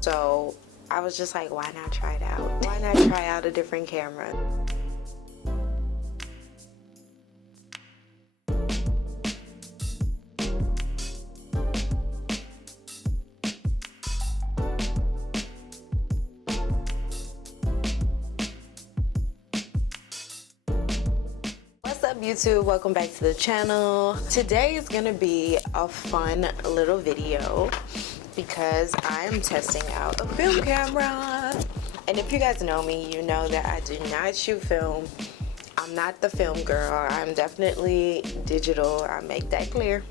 So I was just like, why not try it out? Why not try out a different camera? What's up, YouTube? Welcome back to the channel. Today is gonna be a fun little video because I am testing out a film camera. And if you guys know me, you know that I do not shoot film. I'm not the film girl. I'm definitely digital. I make that clear.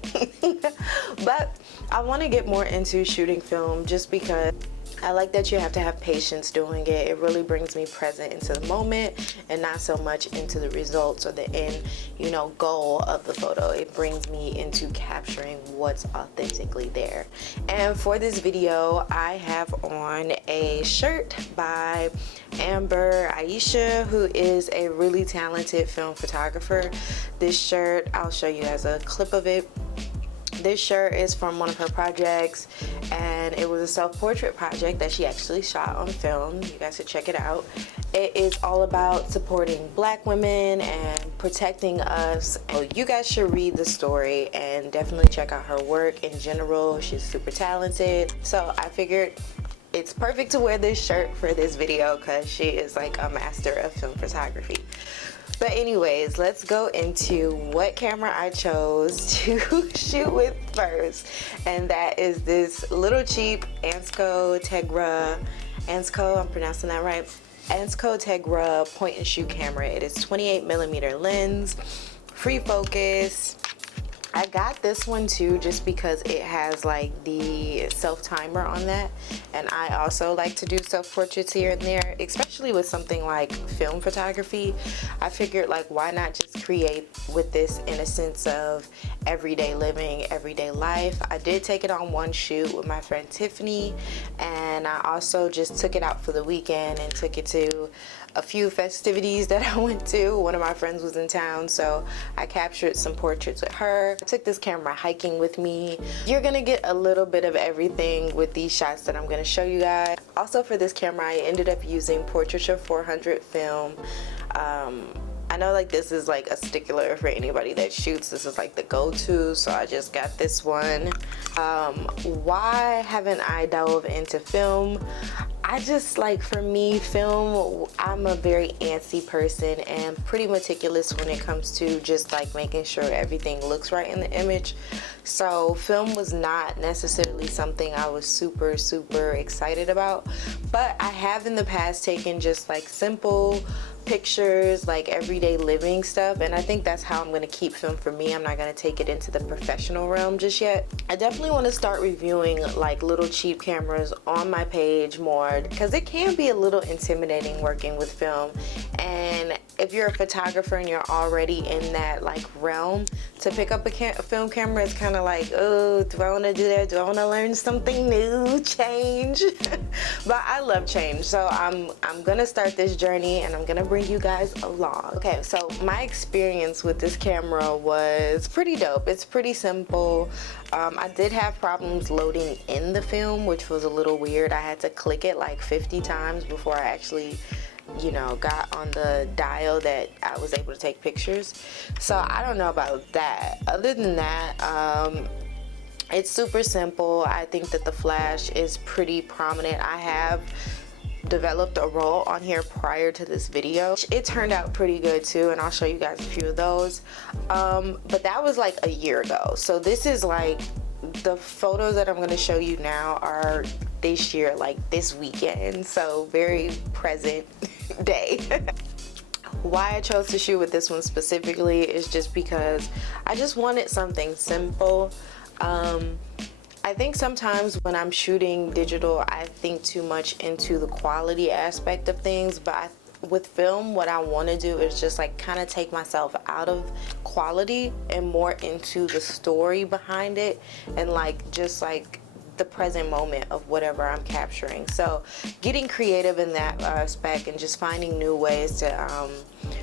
But I want to get more into shooting film just because I like that you have to have patience doing it. It really brings me present into the moment and not so much into the results or the end, goal of the photo. It brings me into capturing what's authentically there. And for this video, I have on a shirt by Aisha, who is a really talented film photographer. This shirt, I'll show you guys a clip of it. This shirt is from one of her projects, and it was a self-portrait project that she actually shot on film. You guys should check it out. It is all about supporting Black women and protecting us. So you guys should read the story and definitely check out her work in general. She's super talented. So I figured it's perfect to wear this shirt for this video because she is like a master of film photography. But anyways, let's go into what camera I chose to shoot with first. And that is this little cheap Ansco Tegra, I'm pronouncing that right? Ansco Tegra point and shoot camera. It is 28mm lens, free focus. I got this one too just because it has like the self timer on that, and I also like to do self portraits here and there, especially with something like film photography. I figured, like, why not just create with this in a sense of everyday living, everyday life. I did take it on one shoot with my friend Tiffany, and I also just took it out for the weekend and took it to a few festivities that I went to. One of my friends was in town, so I captured some portraits with her. I took this camera hiking with me. You're gonna get a little bit of everything with these shots that I'm gonna show you guys. Also for this camera, I ended up using Portraiture 400 film. I know like this is like a stickler for anybody that shoots. This is like the go-to, so I just got this one. Why haven't I dove into film? I just, like, for me, film, I'm a very antsy person and pretty meticulous when it comes to just like making sure everything looks right in the image. So film was not necessarily something I was super excited about, but I have in the past taken just like simple pictures, like everyday living stuff, and I think that's how I'm going to keep film for me. I'm not going to take it into the professional realm just yet. I definitely want to start reviewing like little cheap cameras on my page more because it can be a little intimidating working with film, and if you're a photographer and you're already in that like realm, to pick up a film camera is kind of like, oh, do I want to do that? Do I want to learn something new, change? But I love change, so I'm gonna start this journey and I'm gonna bring you guys along. Okay, so my experience with this camera was pretty dope. It's pretty simple. I did have problems loading in the film, which was a little weird. I had to click it like 50 times before I actually got on the dial that I was able to take pictures. So I don't know about that. Other than that, it's super simple. I think that the flash is pretty prominent. I have developed a roll on here prior to this video. It turned out pretty good too, and I'll show you guys a few of those. But that was like a year ago. So this is like, the photos that I'm going to show you now are this year, like this weekend, so very present day. Why I chose to shoot with this one specifically is just because I just wanted something simple. I think sometimes when I'm shooting digital, I think too much into the quality aspect of things, but with film, what I want to do is just like kind of take myself out of quality and more into the story behind it, and like just like the present moment of whatever I'm capturing. So getting creative in that aspect and just finding new ways to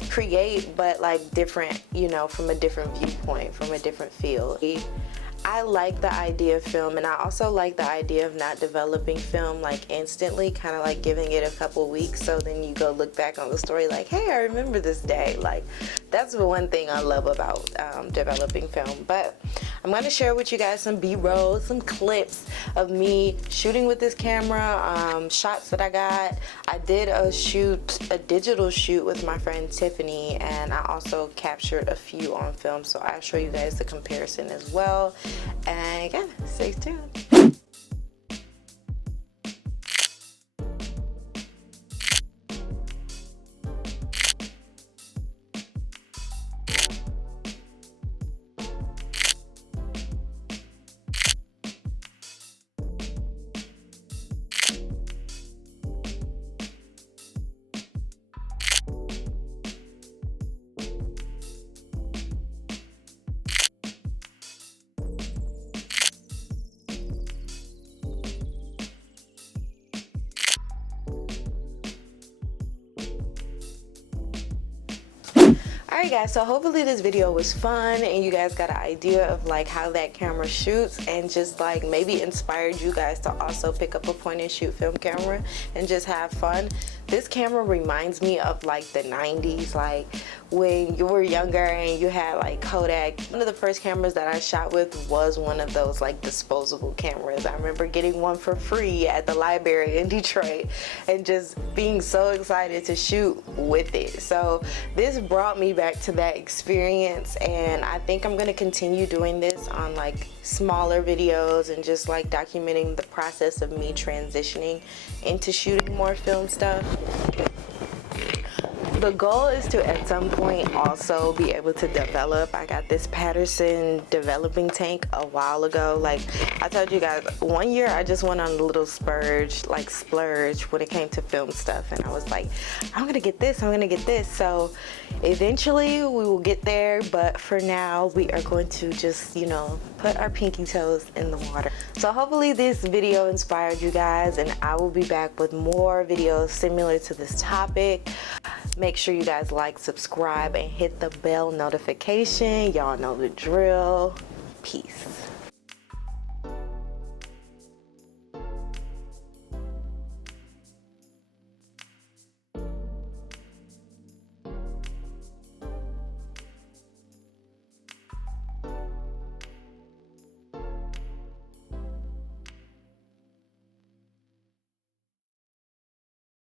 create, but like different, from a different viewpoint, from a different field. I like the idea of film, and I also like the idea of not developing film like instantly, kind of like giving it a couple weeks, so then you go look back on the story like, hey, I remember this day. Like, that's the one thing I love about developing film. But I'm going to share with you guys some b-roll, some clips of me shooting with this camera, shots that I got. I did a digital shoot with my friend Tiffany, and I also captured a few on film, so I'll show you guys the comparison as well. And again, stay tuned. Alright guys, so hopefully this video was fun and you guys got an idea of like how that camera shoots, and just like maybe inspired you guys to also pick up a point and shoot film camera and just have fun. This camera reminds me of like the 90s, like when you were younger and you had like Kodak. One of the first cameras that I shot with was one of those like disposable cameras. I remember getting one for free at the library in Detroit and just being so excited to shoot with it. So this brought me back to that experience, and I think I'm going to continue doing this on like smaller videos and just like documenting the process of me transitioning into shooting more film stuff. The goal is to at some point also be able to develop. I got this Patterson developing tank a while ago. Like I told you guys, one year I just went on a little splurge when it came to film stuff, and I was like, I'm gonna get this, I'm gonna get this. So eventually we will get there, but for now we are going to just, you know, put our pinky toes in the water. So hopefully this video inspired you guys, and I will be back with more videos similar to this topic. Make sure you guys like, subscribe, and hit the bell notification. Y'all know the drill. Peace.